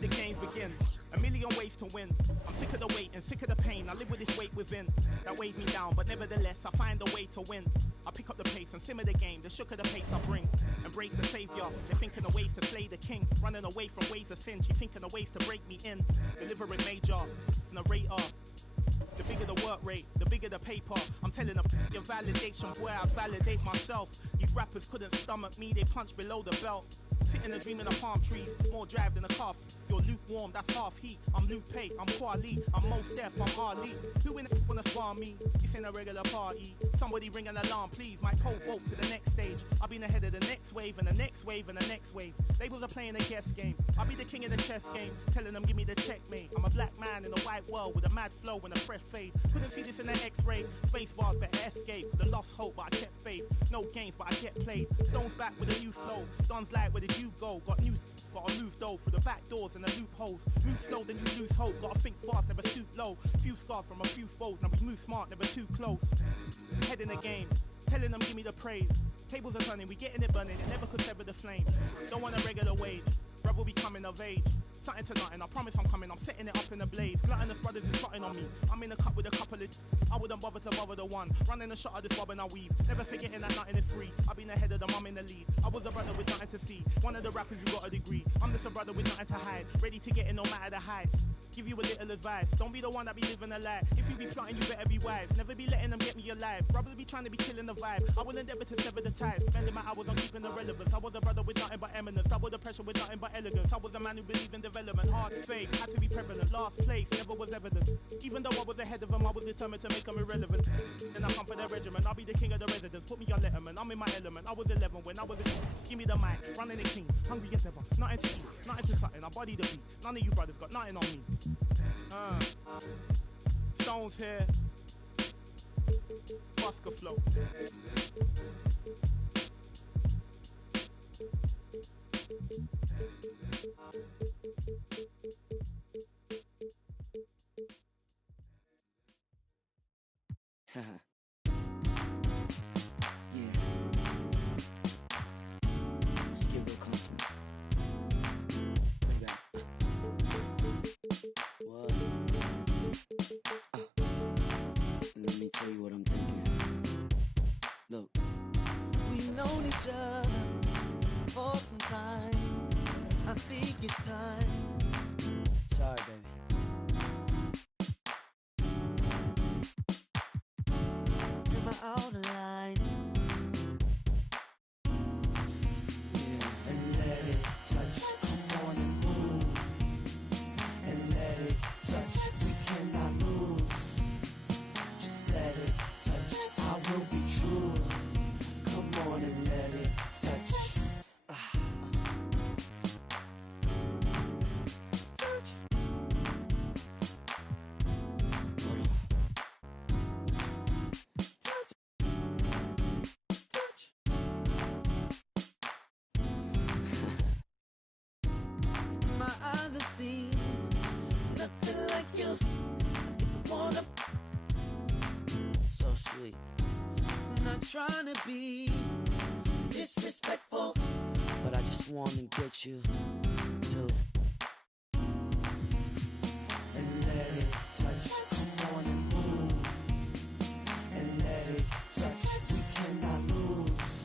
let the games begin. A million ways to win. I'm sick of the wait and sick of the pain. I live with this weight within that weighs me down, but nevertheless I find a way to win. I pick up the pace and simmer the game. The shook of the pace I bring. Embrace the savior. They're thinking of ways to slay the king. Running away from ways of sin. She thinking of ways to break me in. Delivering major, narrator. The bigger the work rate, the bigger the paper. I'm telling them your validation, boy, I validate myself. These rappers couldn't stomach me, they punch below the belt. Sitting and dreaming of palm trees, more drive than a calf. You're lukewarm, that's half heat. I'm Luke Pay, I'm Kwali, I'm Mos Def, I'm Ali. Who in the wanna spar me? This ain't a regular party. Somebody ring an alarm, please. My pole vote to the next stage. I'll be ahead of the next wave and the next wave and the next wave. Labels are playing a guess game. I'll be the king of the chess game, telling them give me the checkmate. I'm a black man in a white world with a mad flow and a fresh fade. Couldn't see this in the X-ray. Space bars better escape. Could've lost hope, but I kept faith. No games, but I get played. Stones back with a new flow. Don's like, where did you go? Gotta move though through the back doors and the loopholes. Move slow, then you lose hope. Gotta think fast, never stoop low. Few scars from a few foes. Now we move smart, never too close. Head in the game, telling them give me the praise. Tables are turning, we getting it burning. It never could sever the flame. Don't want a regular wage. Brother be coming of age. Something to nothing, I promise I'm coming. I'm setting it up in a blaze. Gluttonous brothers is plotting on me. I'm in a cup with a couple of. I wouldn't bother to bother the one. Running a shot of this bob and I weave. Never forgetting that nothing is free. I've been ahead of them, I'm in the lead. I was a brother with nothing to see. One of the rappers who got a degree. I'm just a brother with nothing to hide. Ready to get in no matter the heights. Give you a little advice. Don't be the one that be living a lie. If you be plotting, you better be wise. Never be letting them get me alive. Brothers be trying to be killing the vibe. I will endeavor to sever the ties. Spending my hours on keeping the relevance. I was a brother with nothing but eminence. Double the pressure with nothing but elegance. I was a man who believed in development. Hard fake, had to be prevalent. Last place, never was evident. Even though I was ahead of them, I was determined to make them irrelevant. Then I come for the regiment. I'll be the king of the residents. Put me on Letterman. I'm in my element. I was 11 when I was a. Give me the mic. Running it clean. Hungry as ever. Nothing to eat. Nothing to something. I body the beat. None of you brothers got nothing on me. Stones here. Busker flow. Yeah. Let's get real comfortable. Playback. What? Let me tell you what I'm thinking. Look. We've known each other for some time. I think it's time. Sorry, baby. Am I out of line? Yeah. And let it touch. Come on and move. And let it touch. We cannot lose. Just let it touch. I will be true. Come on and let it touch. Touch. Hold on. Touch. Touch. My eyes have seen nothing like you. I wanna. So sweet. I'm not trying to be disrespectful, But I just want to get you to. And let it touch. Come on and move. And let it touch. We cannot lose.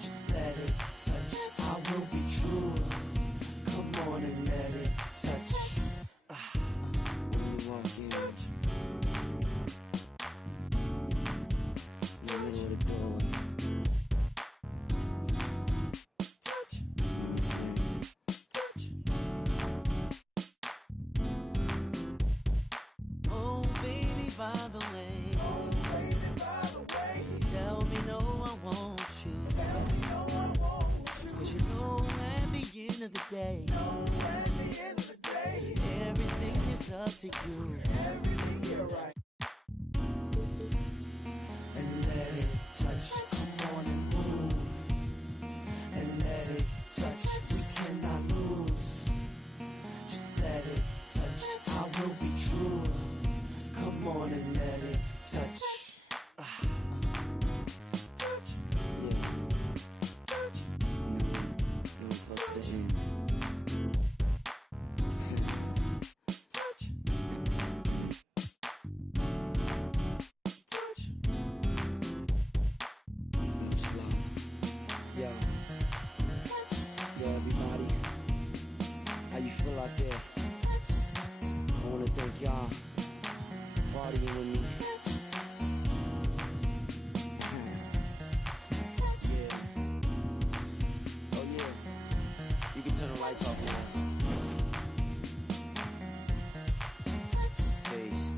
Just let it touch. I will be true. Come on and let it touch. When you walk in, in the middle of the doorway. touch, You know what I'm saying? touch. Oh baby, by the way. Oh baby, by the way. Tell me no, I want you. Tell me no, I want you. 'Cause you know at the end of the day. No, at the end of the day. Everything is up to you. Everything you're right. And let it touch. Come on and move. And let it touch. We cannot lose. Just let it touch. I will be true. Come on and let it touch. Touch, Yeah. touch. You know, close to the end. Yo, everybody, how you feel out there? I wanna thank y'all partying with me. Yeah. Oh yeah. You can turn the lights off now. Peace.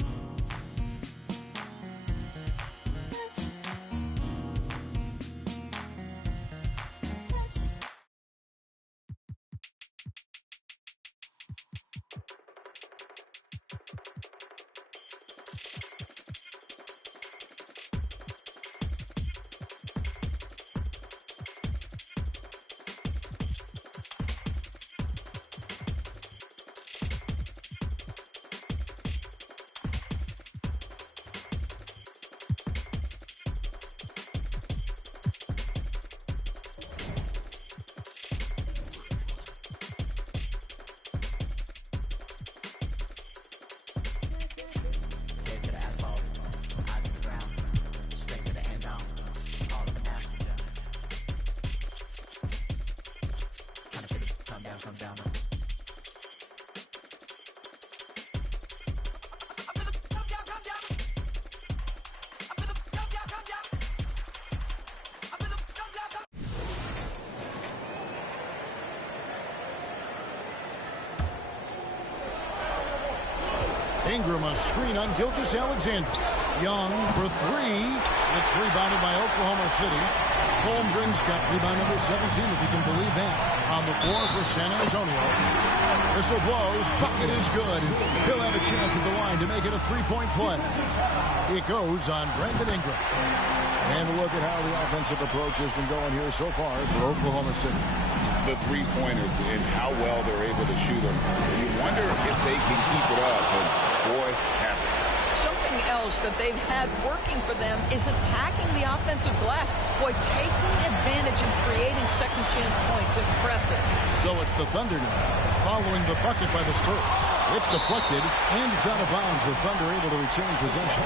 Come down. Ingram, a screen on Gilgeous-Alexander. Young for three. It's rebounded by Oklahoma City. Holmgren's got rebound number 17, if you can believe that, on the floor for San Antonio. Whistle blows. Bucket is good. He'll have a chance at the line to make it a three-point play. It goes on Brandon Ingram. And a look at how the offensive approach has been going here so far for Oklahoma City. The three-pointers and how well they're able to shoot them. You wonder if they can keep it up, and boy, have they. Something else that they've had working for them is attacking the offensive glass. Boy, taking advantage and creating second-chance points. Impressive. So it's the Thunder now, following the bucket by the Spurs. It's deflected, and it's out of bounds. The Thunder able to retain possession.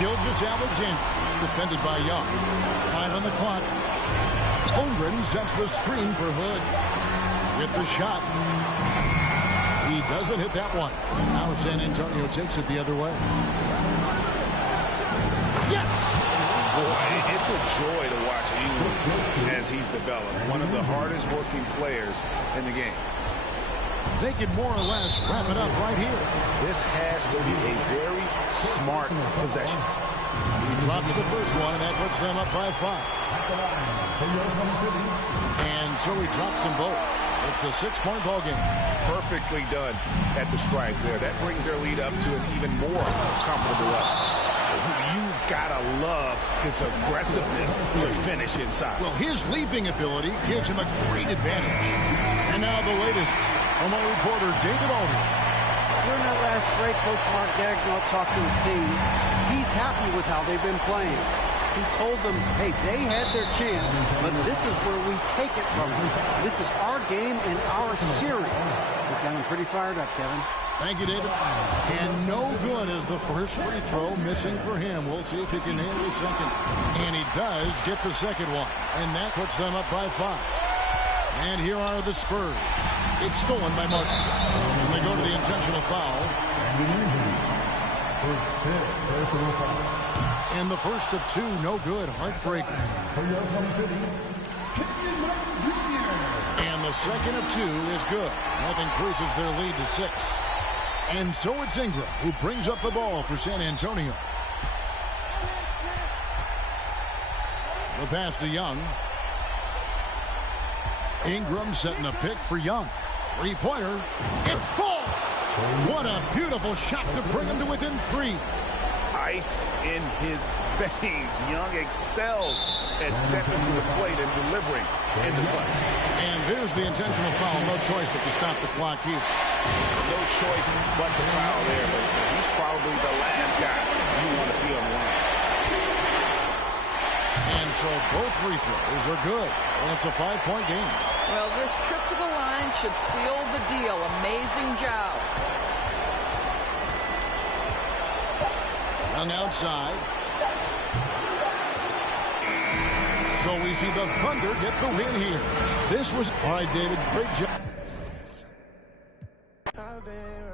Gilgeous-Alexander, defended by Young. 5 on the clock. Holmgren sets the screen for Hood. With the shot. He doesn't hit that one. Now San Antonio takes it the other way. Yes! Boy, it's a joy to watch Ingram as he's developed. One of the hardest working players in the game. They can more or less wrap it up right here. This has to be a very smart possession. He drops the first one, and that puts them up by 5. And so he drops them both. It's a 6-point ball game. Perfectly done at the strike there. That brings their lead up to an even more comfortable level. You gotta love his aggressiveness to finish inside. Well, his leaping ability gives him a great advantage. And now the latest from our reporter, David Aldridge. During that last break, Coach Mark Daigneault talked to his team. He's happy with how they've been playing. He told them, hey, they had their chance, but this is where we take it from them. This is our game and our series. He's got him pretty fired up, Kevin. Thank you, David. And no good as the first free throw missing for him. We'll see if he can nail the second. And he does get the second one. And that puts them up by 5. And here are the Spurs. It's stolen by Martin. And they go to the intentional foul. And the first of 2, no good. Heartbreaker. And the second of 2 is good. That increases their lead to 6. And so it's Ingram who brings up the ball for San Antonio. The pass to Young. Ingram setting a pick for Young. Three-pointer. It falls! What a beautiful shot to bring him to within 3. Ice in his veins. Young excels at stepping to the plate and delivering in the play. And there's the intentional foul. No choice but to stop the clock here. No choice but to foul there, but he's probably the last guy you want to see on the line. And so both free throws are good. And it's a 5-point game. Well, this trip to the line should seal the deal. Amazing job. Young outside. So we see the Thunder get the win here. This was, all right, David, great job. I've been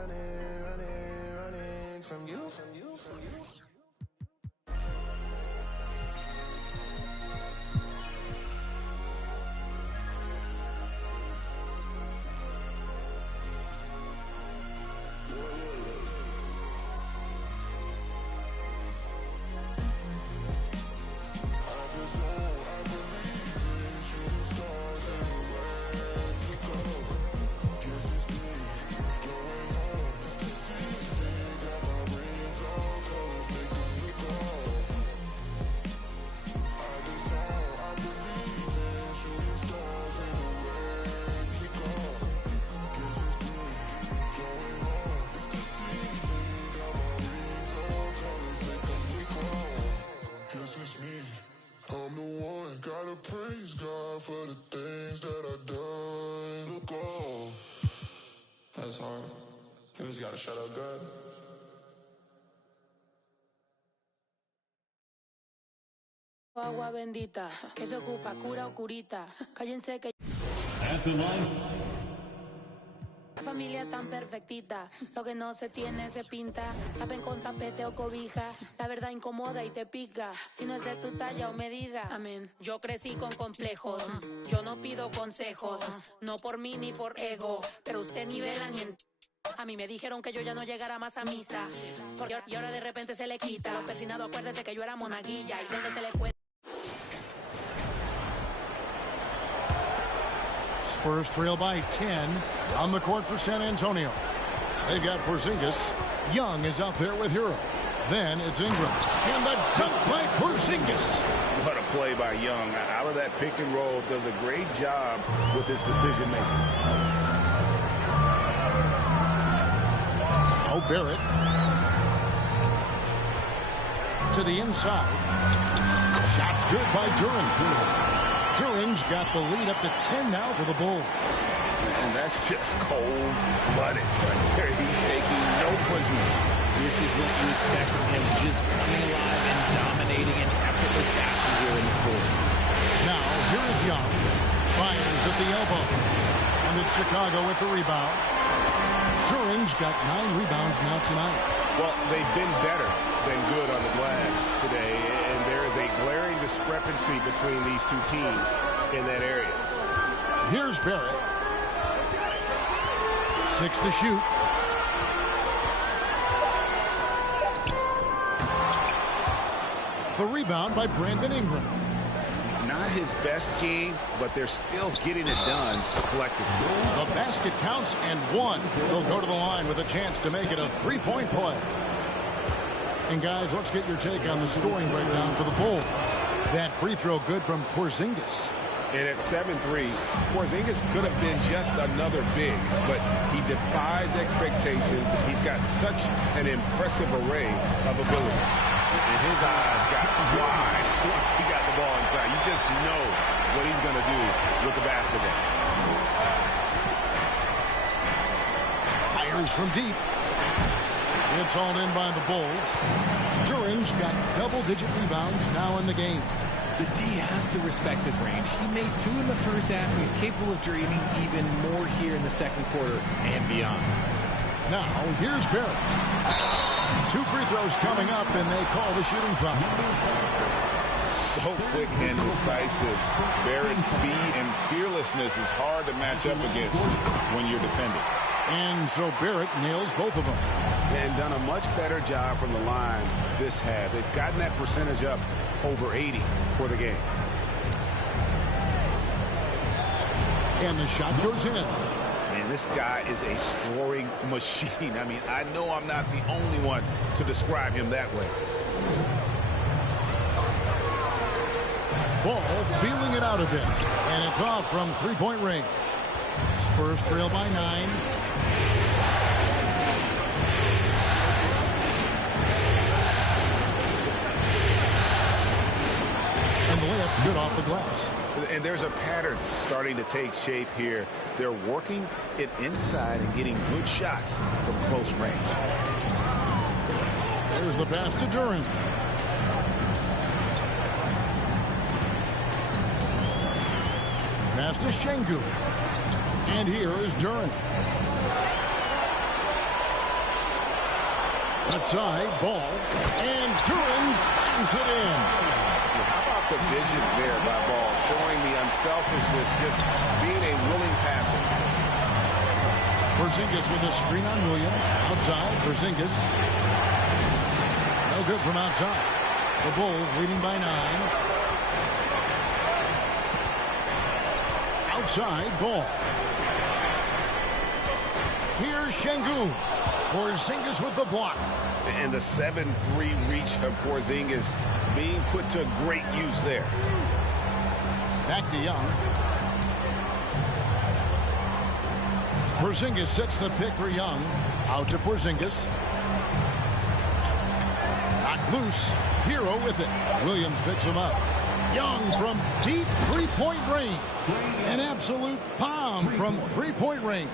running from you. Praise God for the things that I've done. Look on. That's hard. You just gotta shut up, God. Agua bendita, que se ocupa, cura o curita. Cállense que At the line. la familia tan perfectita. Lo que no se tiene se pinta. Tapen con tapete o cobija. La verdad incomoda y te pica. Si no es de tu talla o medida. Amén. Yo crecí con complejos. Yo no pido consejos. No por mí ni por ego. Pero usted nivela ni en... A mí me dijeron que yo ya no llegara más a misa. Y ahora de repente se le quita. Los persinados, acuérdese que yo era monaguilla. Y donde se le fue. Spurs trail by 10 on the court for San Antonio. They've got Porzingis. Young is out there with Hero. Then it's Ingram. And the dunk by Porzingis. What a play by Young. Out of that pick and roll, does a great job with his decision making. Now Barrett. To the inside. Shots good by Duran. Duran's got the lead up to 10 now for the Bulls. And that's just cold-blooded right there. He's taking no prisoners. This is what you expect from him, just coming alive and dominating in effortless fashion here in the court. Now, here is Young. Fires at the elbow. And it's Chicago with the rebound. Duran's got 9 rebounds now tonight. Well, they've been better than good on the glass today, and there is a glaring discrepancy between these two teams in that area. Here's Barrett. 6 to shoot. The rebound by Brandon Ingram. Not his best game, but they're still getting it done collectively. The basket counts and one. They'll go to the line with a chance to make it a 3-point play. And guys, let's get your take on the scoring breakdown for the Bulls. That free throw good from Porzingis. And at 7-3, Porzingis could have been just another big, but he defies expectations. He's got such an impressive array of abilities. And his eyes got wide once he got the ball inside. You just know what he's going to do with the basketball. Fires from deep. It's hauled in by the Bulls. Duran's got double-digit rebounds now in the game. The D has to respect his range. He made 2 in the first half, and he's capable of dreaming even more here in the second quarter and beyond. Now, here's Barrett. 2 free throws coming up, and they call the shooting foul. So quick and decisive. Barrett's speed and fearlessness is hard to match up against when you're defending. And so Barrett nails both of them. And done a much better job from the line this half. They've gotten that percentage up over 80 for the game. And the shot goes in. Man, this guy is a scoring machine. I mean, I know I'm not the only one to describe him that way. Ball feeling it out a bit. And it's off from 3-point range. Spurs trail by 9. And the That's good off the glass. And there's a pattern starting to take shape here. They're working it inside and getting good shots from close range. There's the pass to Duran. Pass to Şengün. And here is Duran. Left side, ball. And Duran slams it in. How about the vision there by Ball, showing the unselfishness, just being a willing passer. Porzingis with a screen on Williams. Outside, Porzingis. No good from outside. The Bulls leading by 9. Outside, Ball. Here's Şengün. Porzingis with the block. And the 7-3 reach of Porzingis being put to great use there. Back to Young. Porzingis sets the pick for Young. Out to Porzingis. Knocked loose. Hero with it. Williams picks him up. Young from deep three-point range. An absolute bomb from three-point range.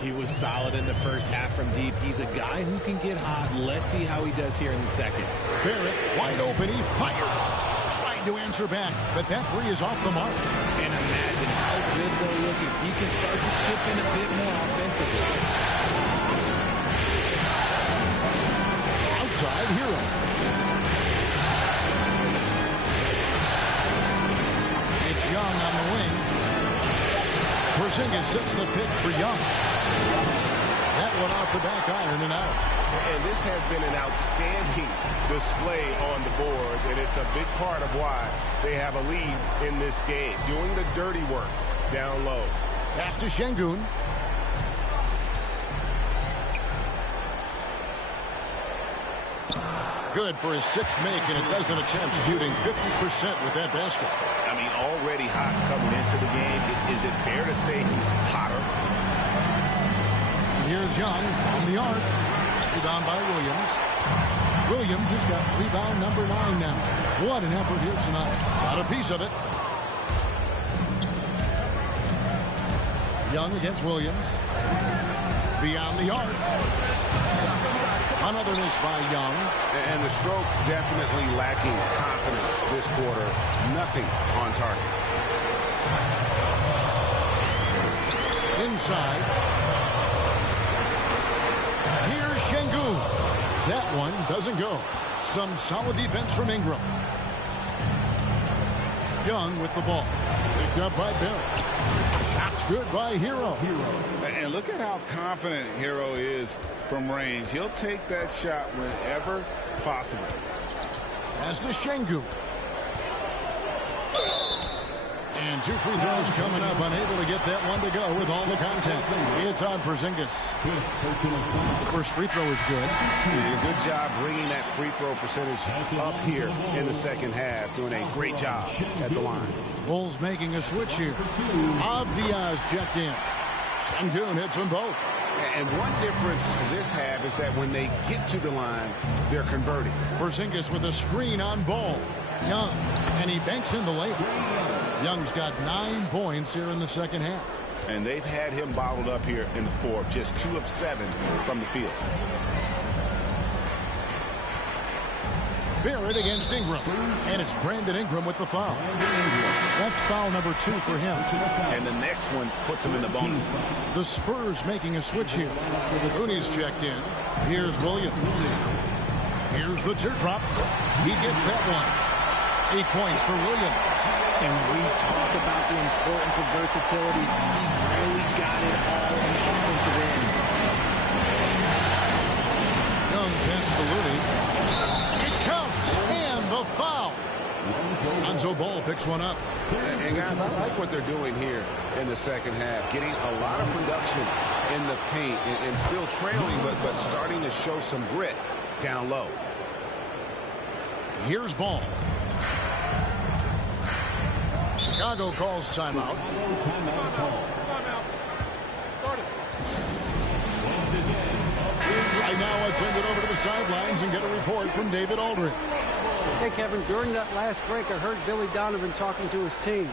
He was solid in the first half from deep. He's a guy who can get hot. Let's see how he does here in the second. Barrett wide open. He fires. Tried to answer back, but that three is off the mark. And imagine how good they'll look if he can start to chip in a bit more offensively. Outside, Hero. It's Young on the wing. Porzingis sets the pick for Young. That one off the back iron and out. And this has been an outstanding display on the boards, and it's a big part of why they have a lead in this game, doing the dirty work down low. Pass to Şengün. Good for his sixth make and a dozen attempts, shooting 50% with that basket. I mean, already hot coming into the game. Is it fair to say he's hotter? And here's Young from the arc. Rebound by Williams. Williams has got rebound number 9 now. What an effort here tonight. Got a piece of it. Young against Williams. Beyond the arc. Another miss by Young. And the stroke definitely lacking confidence this quarter. Nothing on target. Inside. Here's Şengün. That one doesn't go. Some solid defense from Ingram. Young with the ball. Picked up by Barrett. Shots good by Hero. And look at how confident Hero is from range. He'll take that shot whenever possible. Pass to Şengün. And 2 free throws coming up. Unable to get that one to go with all the contact. It's on Porzingis. The first free throw is good. Good job bringing that free throw percentage up here in the second half. Doing a great job at the line. Bulls making a switch here. Avdiaz checked in. Şengün hits them both. And one difference this half is that when they get to the line, they're converting. Porzingis with a screen on Ball. Young. And he banks in the layup. Young's got 9 points here in the second half. And they've had him bottled up here in the fourth. Just 2 of 7 from the field. Barrett against Ingram. And it's Brandon Ingram with the foul. That's foul number 2 for him. And the next one puts him in the bonus. The Spurs making a switch here. Rooney's checked in. Here's Williams. Here's the teardrop. He gets that one. 8 points for Williams. And we talk about the importance of versatility. He's really got it all on the offensive end. Young pass to Looney. It counts. And the foul. Lonzo Ball picks one up. And guys, I like what they're doing here in the second half. Getting a lot of production in the paint and still trailing, but starting to show some grit down low. Here's Ball. Chicago calls timeout. Right now, let's send it over to the sidelines and get a report from David Aldridge. Hey, Kevin, during that last break, I heard Billy Donovan talking to his team.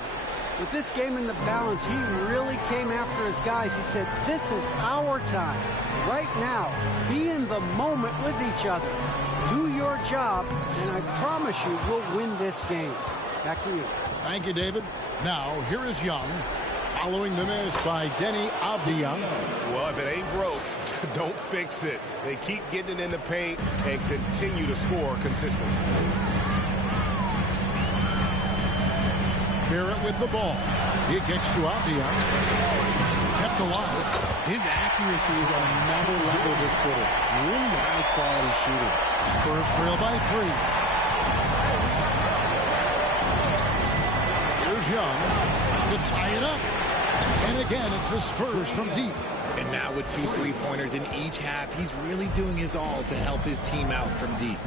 With this game in the balance, he really came after his guys. He said, this is our time. Right now, be in the moment with each other. Do your job, and I promise you we'll win this game. Back to you. Thank you, David. Now, here is Young, following the miss by Denny Avdia. Well, if it ain't broke, don't fix it. They keep getting it in the paint and continue to score consistently. Barrett with the ball. He kicks to Avdia. Kept alive. His accuracy is on another level this quarter. Really high-quality shooter. Spurs trail by 3. Here's Young to tie it up. And again, it's the Spurs from deep. And now with 2 3-pointers in each half, he's really doing his all to help his team out from deep.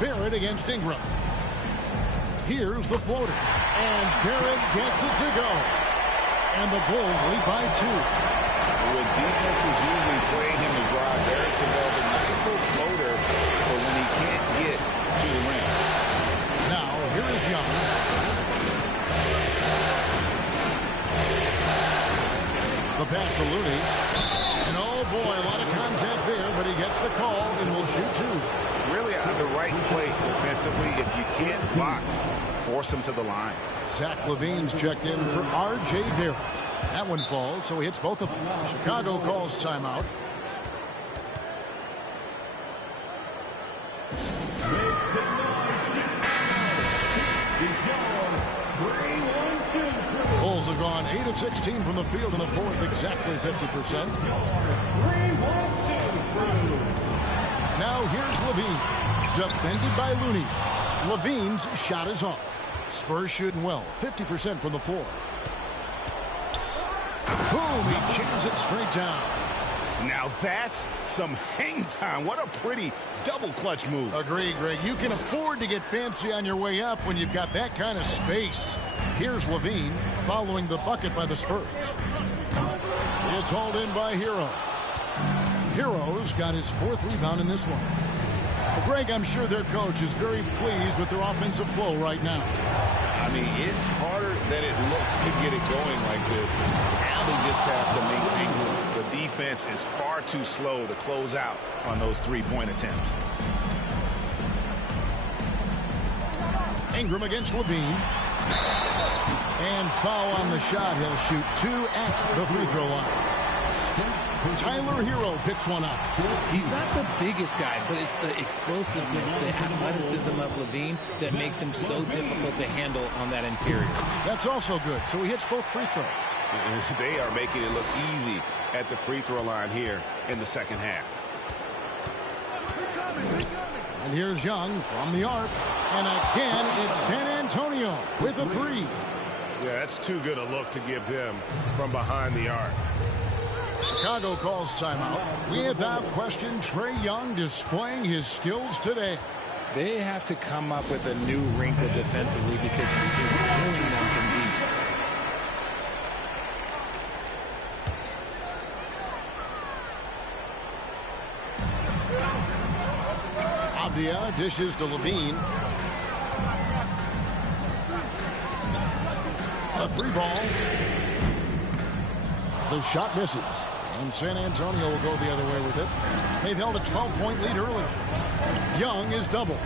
Barrett against Ingram. Here's the floater. And Barrett gets it to go. And the Bulls lead by 2. With defenses usually playing him to drive, Barrett's developed a nice little floater for when he can't get to the rim. Now, here is Young. The pass to Looney. And oh boy, a lot of contact there, but he gets the call and will shoot 2. Really on the right play defensively. If you can't block, force him to the line. Zach LaVine's checked in for R.J. Barrett. That one falls, so he hits both of them. Chicago calls timeout. Bulls have gone 8 of 16 from the field in the fourth, exactly 50%. Now here's Levine, defended by Looney. Levine's shot is off. Spurs shooting well, 50% from the floor. Boom, he jams it straight down. Now that's some hang time. What a pretty double clutch move. Agreed, Greg. You can afford to get fancy on your way up when you've got that kind of space. Here's Levine following the bucket by the Spurs. It's hauled in by Hero. Hero's got his 4th rebound in this one. Well, Greg, I'm sure their coach is very pleased with their offensive flow right now. I mean, it's harder than it looks to get it going like this. Now they just have to maintain it. The defense is far too slow to close out on those 3-point attempts. Ingram against Levine. And foul on the shot. He'll shoot 2 at the free throw line. Tyler Hero picks one up. He's not the biggest guy, but it's the explosiveness, the athleticism of Levine that makes him so difficult to handle on that interior. That's also good. So he hits both free throws. They are making it look easy at the free throw line here in the second half. And here's Young from the arc. And again, it's San Antonio with a 3. Yeah, that's too good a look to give him from behind the arc. Chicago calls timeout. Without question, Trae Young displaying his skills today. They have to come up with a new wrinkle defensively because he is killing them from deep. Avdia dishes to Levine. A 3-ball. The shot misses. And San Antonio will go the other way with it. They've held a 12-point lead early. Young is double.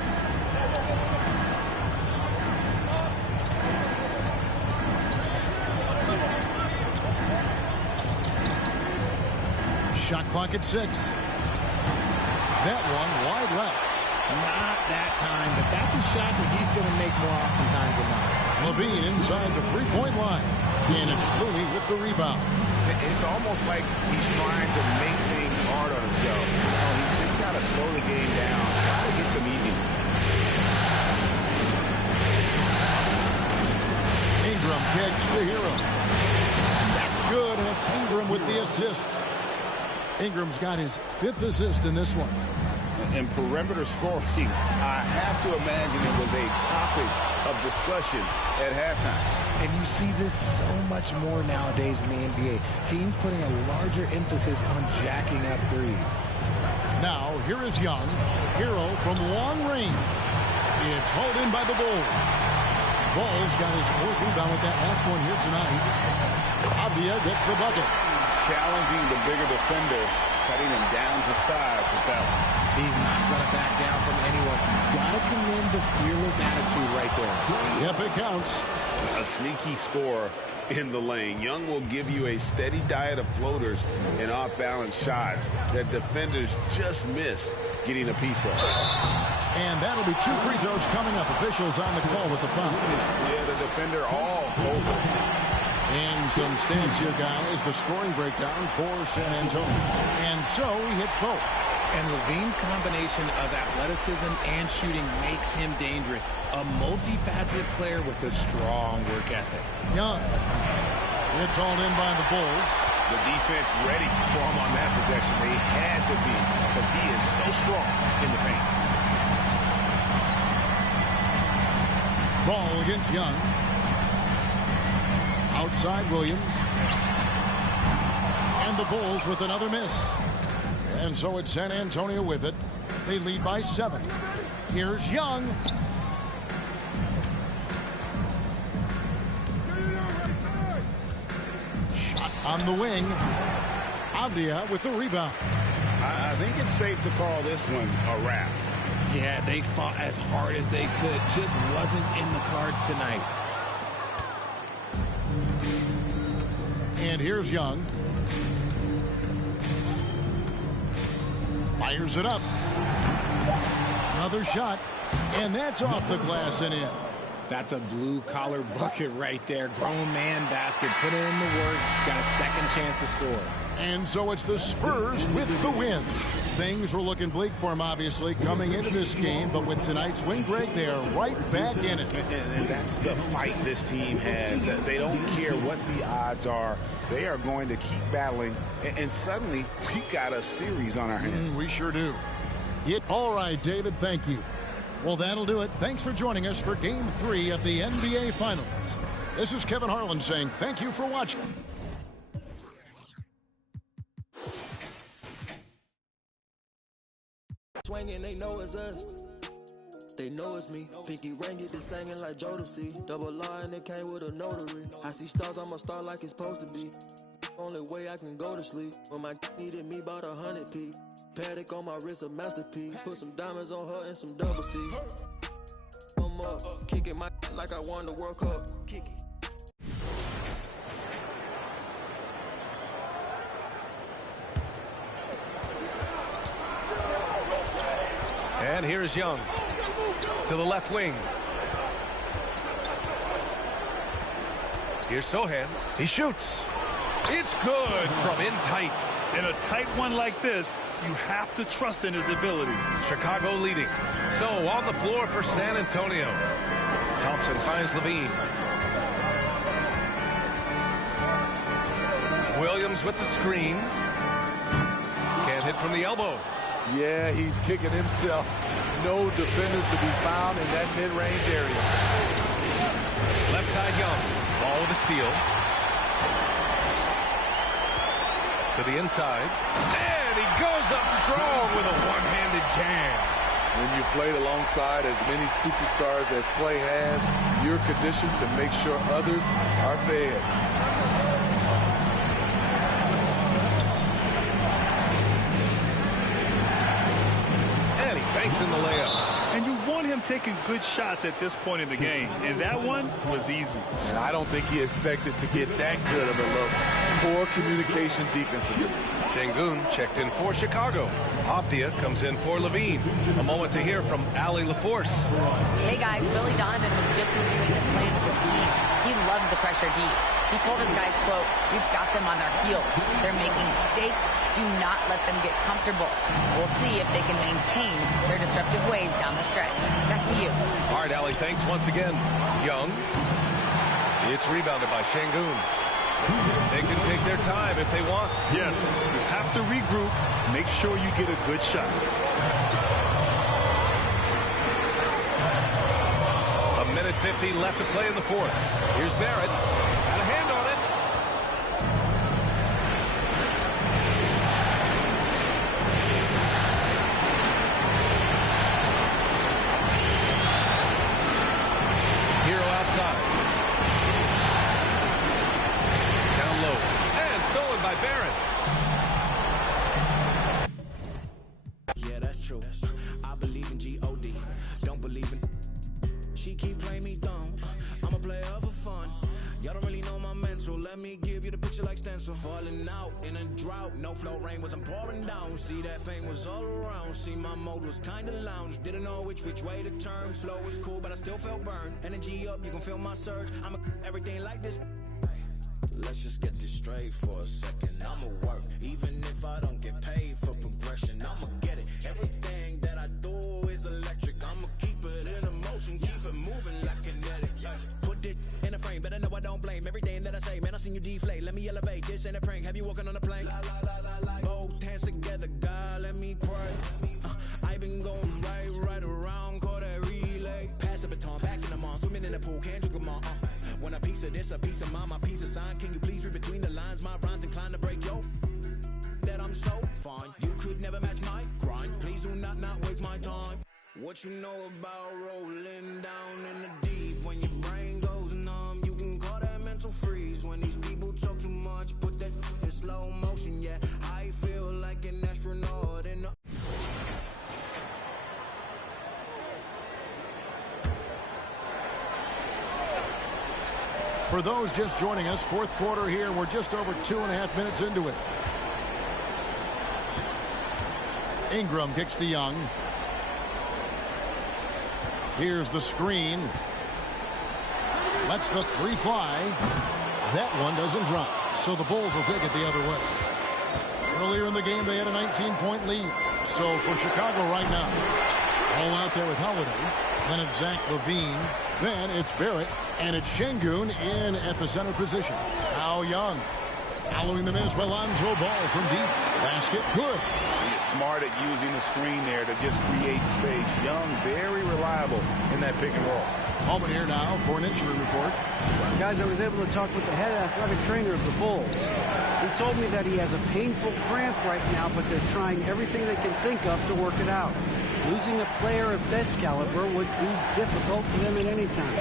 Shot clock at 6. That one wide left. Not that time, but that's a shot that he's going to make more oftentimes than not. Levine inside the 3-point line. And it's Looney with the rebound. It's almost like he's trying to make things hard on himself. He's just got to slow the game down, try to get some easy. Ingram kicks to Hero. That's good, and it's Ingram with the assist. Ingram's got his 5th assist in this one. And perimeter scoring, I have to imagine it was a topic of discussion at halftime. And you see this so much more nowadays in the NBA. Teams putting a larger emphasis on jacking up threes. Now, here is Young. Hero from long range. It's hauled in by the Bulls. Bulls got his 4th rebound with that last one here tonight. Avdia gets the bucket. Challenging the bigger defender, cutting him down to size with that one. He's not going to back down from anyone. Got to commend the fearless attitude right there. Yep, it counts. A sneaky score in the lane. Young will give you a steady diet of floaters and off-balance shots that defenders just miss getting a piece of. And that'll be 2 free throws coming up. Officials on the call with the foul. Yeah, the defender all over. And some stats here, guys. The scoring breakdown for San Antonio. And so he hits both. And Levine's combination of athleticism and shooting makes him dangerous. A multifaceted player with a strong work ethic. Young. It's hauled in by the Bulls. The defense ready for him on that possession. They had to be because he is so strong in the paint. Ball against Young. Outside Williams. And the Bulls with another miss. And so it's San Antonio with it. They lead by 7. Here's Young. Shot on the wing. Avdia with the rebound. I think it's safe to call this one a wrap. Yeah, they fought as hard as they could. Just wasn't in the cards tonight. And here's Young. Fires it up. Another shot. And that's off the glass and in. That's a blue-collar bucket right there. Grown man basket. Put in the work. Got a second chance to score. And so it's the Spurs with the win. Things were looking bleak for them, obviously, coming into this game. But with tonight's win, Greg, they are right back in it. And that's the fight this team has. That they don't care what the odds are. They are going to keep battling. And suddenly, we got a series on our hands. We sure do. All right, David, thank you. Well, that'll do it. Thanks for joining us for Game 3 of the NBA Finals. This is Kevin Harlan saying thank you for watching. Swinging, they know it's us. They know it's me. Pinky ring, get this singing like Jodeci. Double R and it came with a notary. I see stars, I'm a star like it's supposed to be. Only way I can go to sleep. When my needed me about 100 P. Paddock on my wrist, a masterpiece. Put some diamonds on her and some double C. I'm up, kicking my like I won the World Cup. Kick it. And here's Young to the left wing. Here's Sohan. He shoots. It's good from in tight. In a tight one like this, you have to trust in his ability. Chicago leading. So on the floor for San Antonio. Thompson finds Levine. Williams with the screen. Can't hit from the elbow. Yeah, he's kicking himself. No defenders to be found in that mid-range area. Left side Young. Ball with a steal. To the inside. And he goes up strong with a one-handed jam. When you played alongside as many superstars as Clay has, you're conditioned to make sure others are fed. And he banks in the layup. And you want him taking good shots at this point in the game. And that one was easy. And I don't think he expected to get that good of a look. Poor communication defensively. Şengün checked in for Chicago. Avdia comes in for Levine. A moment to hear from Allie LaForce. Hey guys, Billy Donovan was just reviewing the plan with his team. He loves the pressure deep. He told his guys, quote, "We've got them on their heels. They're making mistakes. Do not let them get comfortable. We'll see if they can maintain their disruptive ways down the stretch." Back to you. All right, Allie, thanks once again. Young. It's rebounded by Şengün. They can take their time if they want. Yes, you have to regroup. Make sure you get a good shot. A minute 15 left to play in the fourth. Here's Barrett. Got a hand on it. player for fun. Y'all don't really know my mental. Let me give you the picture like stencil. Falling out in a drought. No flow, rain wasn't pouring down. See, that pain was all around. See, my mode was kinda lounge. Didn't know which way to turn. Flow was cool, but I still felt burned. Energy up, you can feel my surge. I'm everything like this. Let's just get this straight for a second. I'ma work, even if I don't get paid for progression. I'ma get it. Everything that I do is electric. I'ma keep it in motion, keep it moving like kinetic. Put it in a frame, better know I don't blame everything that I say. Man, I seen you deflate. Let me elevate. This ain't a prank. Have you walking on a plane? Both hands together, God, let me pray. I been going right around, call that relay. Pass the baton, back in the mall, swimming in the pool, can't drink them all. When a piece of this, a piece of mine, my piece of sign. Can you please read between the lines? My rhymes inclined to break yo. That I'm so fine. You could never match my grind. Please do not waste my time. What you know about rolling down in the deep? When your brain goes numb, you can call that mental freeze. When these people talk too much, put that in slow motion. Yeah, I feel like an astronaut in the For those just joining us, fourth quarter here. We're just over 2.5 minutes into it. Ingram kicks to Young. Here's the screen. Lets the three fly. That one doesn't drop. So the Bulls will take it the other way. Earlier in the game, they had a 19-point lead. So for Chicago right now, all out there with Holiday. Then it's Zach LaVine. Then it's Barrett. And it's Şengün in at the center position. Now Young. Following the miss by Lonzo Ball from deep. Basket good. He is smart at using the screen there to just create space. Young, very reliable in that pick and roll. Moment here now for an injury report. Guys, I was able to talk with the head athletic trainer of the Bulls. He told me that he has a painful cramp right now, but they're trying everything they can think of to work it out. Losing a player of this caliber would be difficult for them at any time,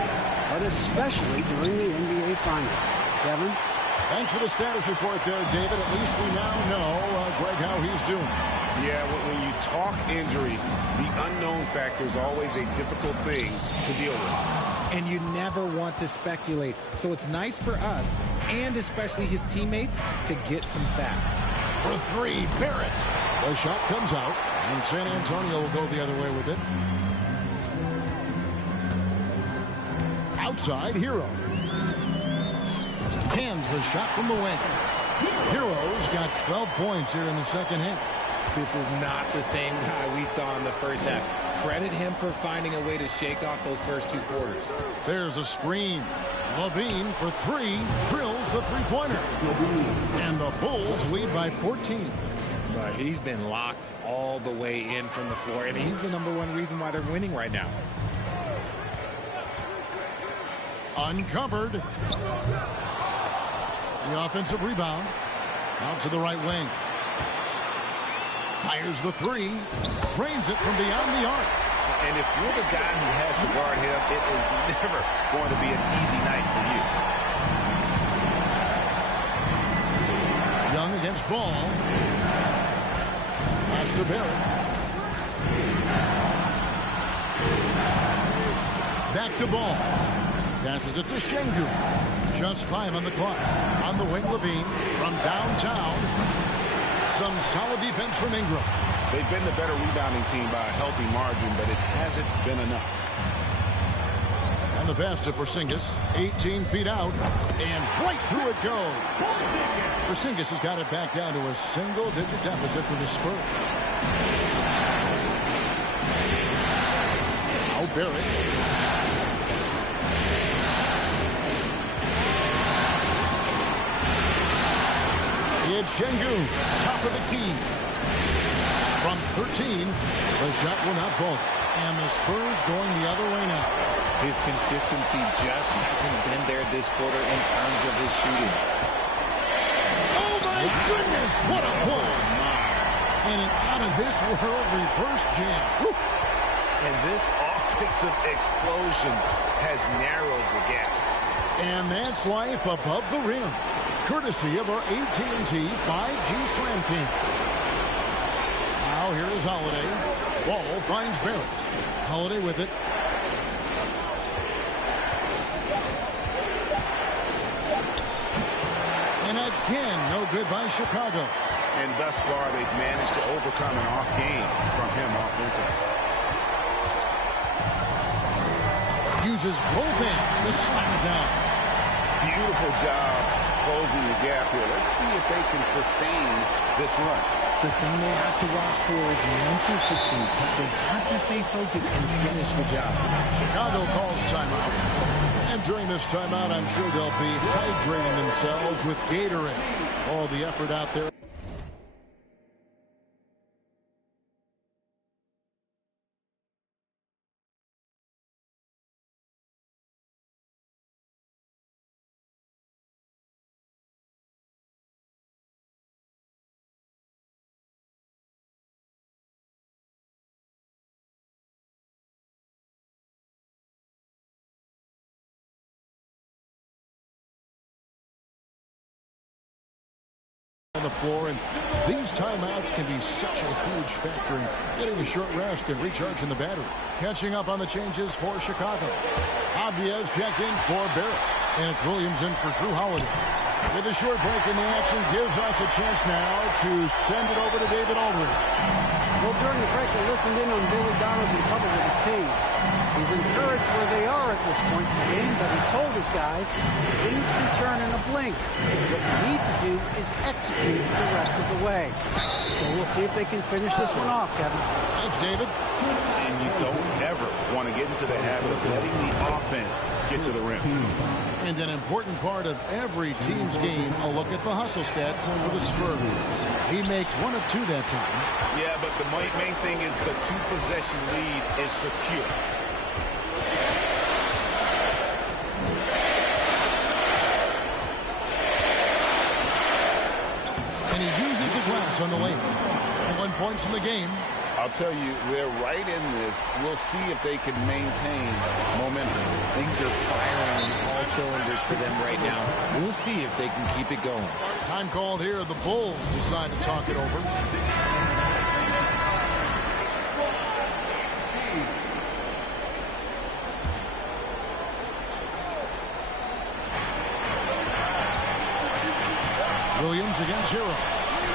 but especially during the NBA Finals. Kevin? Thanks for the status report there, David. At least we now know, Greg, how he's doing. Yeah, when you talk injury, the unknown factor is always a difficult thing to deal with. And you never want to speculate. So it's nice for us, and especially his teammates, to get some facts. For three, Barrett. The shot comes out, and San Antonio will go the other way with it. Outside, Hero. Hands the shot from the wing. Hero's got 12 points here in the second half. This is not the same guy we saw in the first half. Credit him for finding a way to shake off those first two quarters. There's a screen. LaVine for three, drills the three-pointer. And the Bulls lead by 14. But he's been locked all the way in from the floor, and he's the #1 reason why they're winning right now. Uncovered. The offensive rebound. Out to the right wing. Fires the three. Drains it from beyond the arc. And if you're the guy who has to guard him, it is never going to be an easy night for you. Young against Ball. Pass to Barrett. Back to Ball. Passes it to Şengün. Just 5 on the clock. On the wing, LaVine from downtown. Some solid defense from Ingram. They've been the better rebounding team by a healthy margin, but it hasn't been enough. And the pass to Porzingis. 18 feet out. And right through it goes. Porzingis has got it back down to a single-digit deficit for the Spurs. Now Barrett. It's Şengün, top of the key. From 13, the shot will not fall. And the Spurs going the other way now. His consistency just hasn't been there this quarter in terms of his shooting. Oh, my goodness. What a pull. And an out-of-this-world reverse jam. Woo. And this offensive explosion has narrowed the gap. And that's life above the rim. Courtesy of our AT&T 5G Slam King. Now here is Holiday. Ball finds Barrett. Holiday with it. Again, no good by Chicago. And thus far, they've managed to overcome an off game from him offensively. Uses both hands to slam it down. Beautiful job closing the gap here. Let's see if they can sustain this run. The thing they have to watch for is mental fatigue. They have to stay focused and finish the job. Chicago calls timeout. And during this timeout, I'm sure they'll be hydrating themselves with Gatorade. All the effort out there. On the floor, and these timeouts can be such a huge factor in getting a short rest and recharging the battery. Catching up on the changes for Chicago. Obvious checked in for Barrett, and it's Williams in for Drew Holiday. With a short break in the action, gives us a chance now to send it over to David Aldridge. Well, during the break, I listened in on Billy Donovan's huddle with his team. He's encouraged where they are at this point in the game, but he told his guys things can turn in a blink. What you need to do is execute the rest of the way. So we'll see if they can finish this one off, Kevin. Thanks, David. And you don't ever want to get into the habit of letting the offense get to the rim. And an important part of every team's game, a look at the hustle stats for the Spurs. He makes 1 of 2 that time. Yeah, but the main thing is the 2-possession lead is secure. And he uses the glass on the lane. 1 point in the game. I'll tell you, they're right in this. We'll see if they can maintain momentum. Things are firing on all cylinders for them right now. We'll see if they can keep it going. Time called here. The Bulls decide to talk it over. Williams against Hero.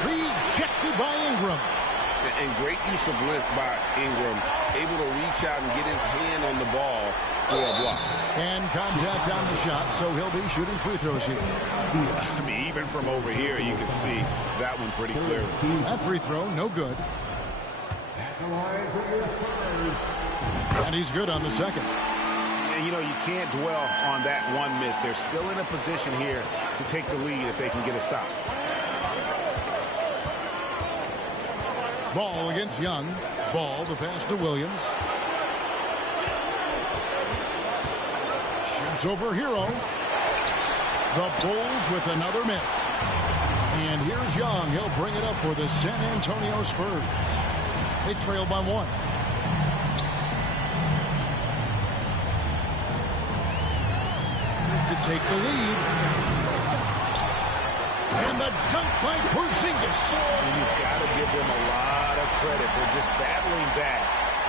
Rejected by Ingram. And great use of length by Ingram. Able to reach out and get his hand on the ball for a block. And contact on the shot, so he'll be shooting free throws here. I mean, even from over here, you can see that one pretty clearly. That free throw, no good. And he's good on the second. And, you know, you can't dwell on that one miss. They're still in a position here to take the lead if they can get a stop. Ball against Young. Ball, the pass to Williams. Shoots over Hero. The Bulls with another miss. And here's Young. He'll bring it up for the San Antonio Spurs. They trail by 1. To take the lead. And the dunk by Porzingis. And you've got to give them a lot of credit for just battling back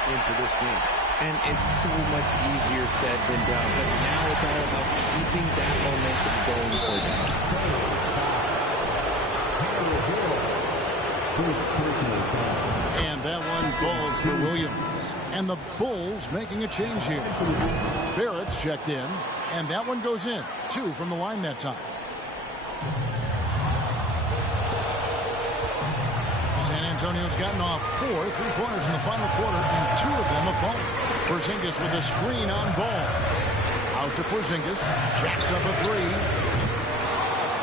into this game. And it's so much easier said than done. But now it's all about keeping that momentum going for them. And that one falls for Williams. And the Bulls making a change here. Barrett's checked in. And that one goes in. 2 from the line that time. San Antonio's gotten off 4 3-pointers in the final quarter, and 2 of them have fallen. Porzingis with a screen on Ball. Out to Porzingis. Jacks up a 3.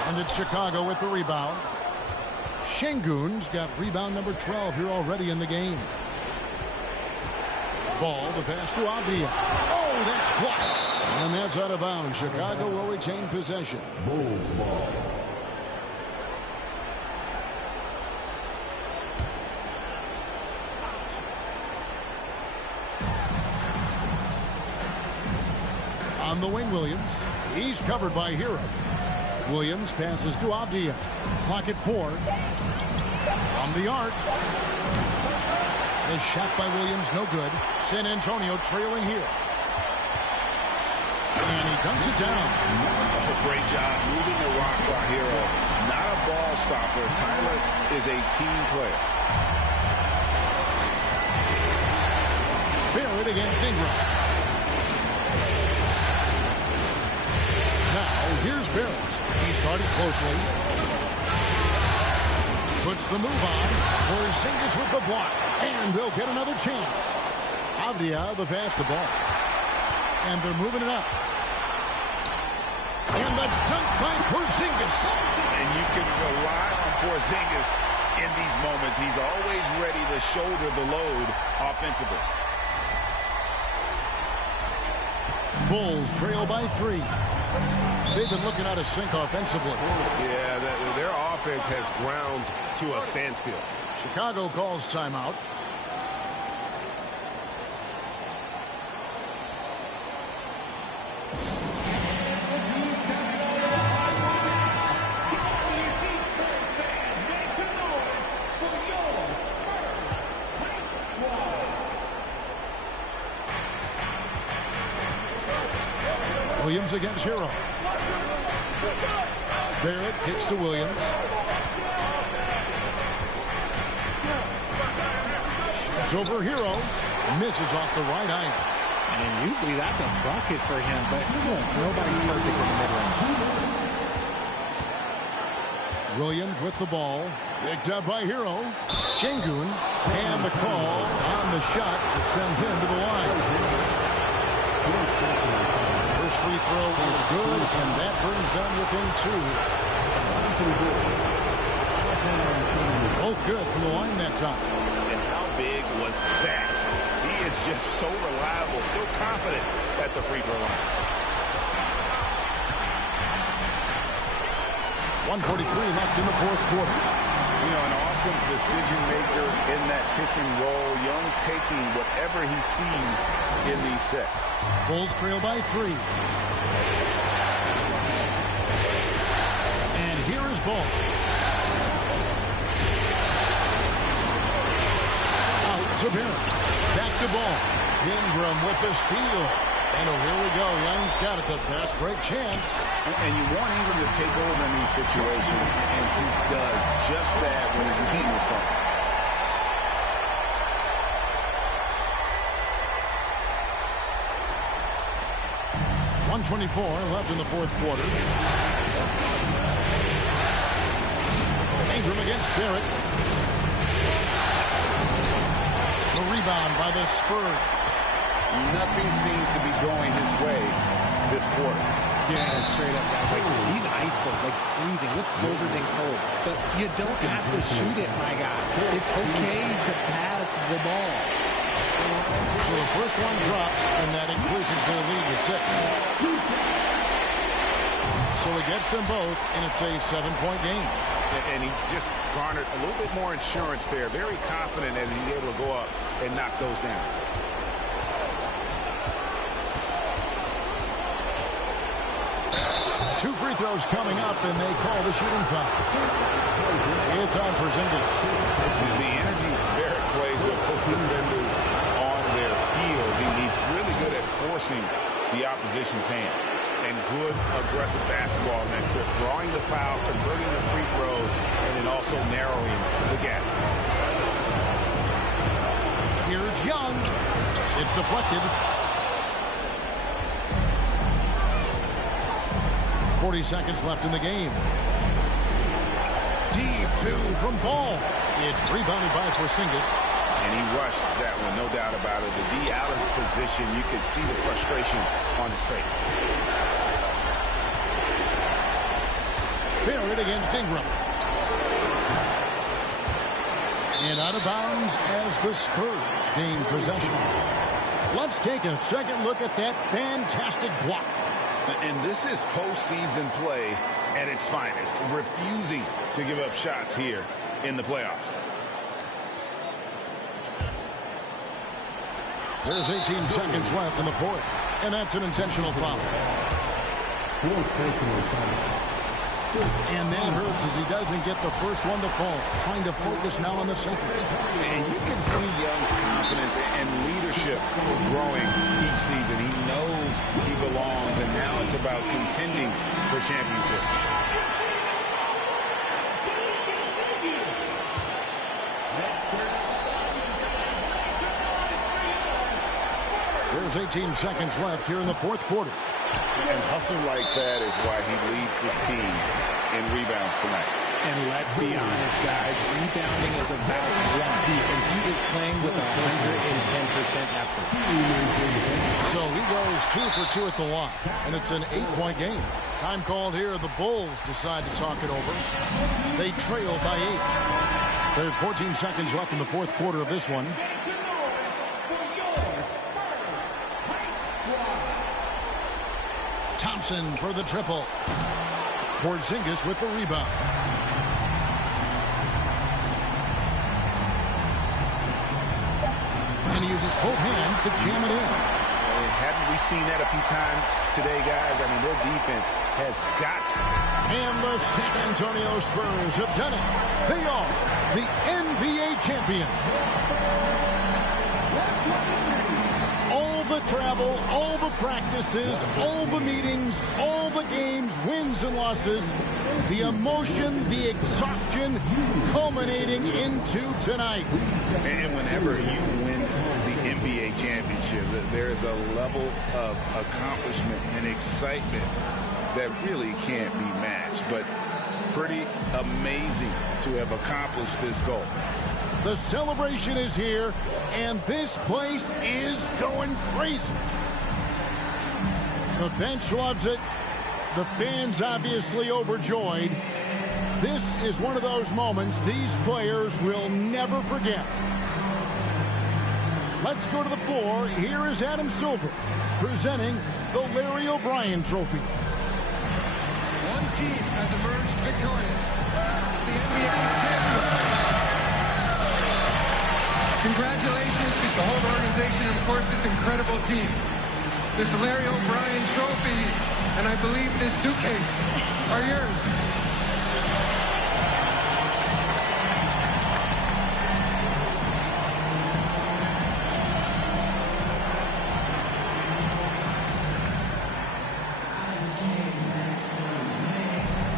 And it's Chicago with the rebound. Şengün's got rebound number 12 here already in the game. Ball, the pass to Avdia. Oh, that's blocked. And that's out of bounds. Chicago will retain possession. Bulls ball. On the wing, Williams. He's covered by Hero. Williams passes to Avdia. Clock at 4. From the arc. The shot by Williams, no good. San Antonio trailing here. And he dunks it down. Oh, great job moving the rock by Hero. Not a ball stopper. Tyler is a team player. Barrett against Ingram. Now, here's Barrett. He started closely. Puts the move on. Porzingis with the block. And they'll get another chance. Avdia, the pass to ball. And they're moving it up. And the dunk by Porzingis. And you can rely on Porzingis in these moments. He's always ready to shoulder the load offensively. Bulls trail by 3. They've been looking out of sync offensively. Yeah, their offense has ground to a standstill. Chicago calls timeout. Williams against Hero. Barrett kicks to Williams. Shoots over Hero. Misses off the right eye. And usually that's a bucket for him, but look, nobody's perfect in the mid-range. Williams with the ball. Picked up by Hero. Şengün. And the call on the shot that sends him to the line. First free throw is good, and that brings them within 2. Both good from the line that time. And how big was that? He is just so reliable, so confident at the free throw line. 1:43 left in the fourth quarter. You know, an awesome decision maker in that pick and roll. Young taking whatever he sees in these sets. Bulls trail by 3. And here is Ball. Out to Barrett. Back to Ball. Ingram with the steal. And here we go. Young's got it. The fast break chance. And you want Ingram to take over in these situations. And he does just that when his team is called. 1:24 left in the fourth quarter. Ingram against Barrett. The rebound by the Spurs. Nothing seems to be going his way this quarter. Yeah, straight up, guys. Like, he's ice cold, like freezing. What's colder than cold? But you don't have to shoot it, my guy. It's okay to pass the ball. So the first one drops, and that increases their lead to 6. So he gets them both, and it's a 7-point game. And he just garnered a little bit more insurance there. Very confident that he's able to go up and knock those down. Two free throws coming up, and they call the shooting foul. It's on Porzingis. The energy Barrett plays with puts defenders on their heels. He's really good at forcing the opposition's hand. And good aggressive basketball in that trip. Drawing the foul, converting the free throws, and then also narrowing the gap. Here's Young. It's deflected. 40 seconds left in the game. Deep 2 from Ball. It's rebounded by Porzingis. And he rushed that one, no doubt about it. The D out of his position, you can see the frustration on his face. Barrett against Ingram. And out of bounds as the Spurs gain possession. Let's take a second look at that fantastic block. And this is postseason play at its finest, refusing to give up shots here in the playoffs. There's 18 seconds left in the fourth, and that's an intentional foul. And that hurts as he doesn't get the first one to fall. Trying to focus now on the second. And you can see Young's confidence and leadership growing each season. He knows he belongs, and now it's about contending for championship. There's 18 seconds left here in the fourth quarter. And hustle like that is why he leads this team in rebounds tonight. And let's be honest, guys, rebounding is about want, and he is playing with 110% effort. So he goes 2 for 2 at the line, and it's an 8-point game. Time called here. The Bulls decide to talk it over. They trail by 8. There's 14 seconds left in the fourth quarter of this one. Thompson for the triple. Porzingis with the rebound. And he uses both hands to jam it in. Haven't we seen that a few times today, guys? I mean, their defense has got to. And the San Antonio Spurs have done it. They are the NBA champions. All the travel, all the practices, all the meetings, all the games, wins and losses, the emotion, the exhaustion culminating into tonight. And whenever you win the NBA championship, there is a level of accomplishment and excitement that really can't be matched. But pretty amazing to have accomplished this goal. The celebration is here, and this place is going crazy. The bench loves it. The fans obviously overjoyed. This is one of those moments these players will never forget. Let's go to the floor. Here is Adam Silver presenting the Larry O'Brien Trophy. One team has emerged victorious. The NBA champions. Congratulations to the whole organization and, of course, this incredible team. This Larry O'Brien Trophy, and I believe this suitcase are yours.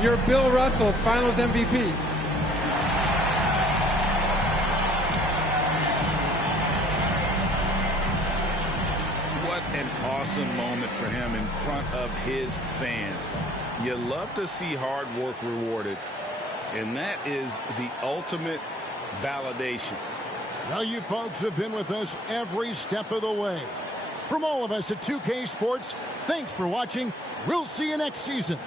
You're Bill Russell, Finals MVP. An awesome moment for him in front of his fans. You love to see hard work rewarded, and that is the ultimate validation. Now you folks have been with us every step of the way. From all of us at 2K Sports, thanks for watching. We'll see you next season.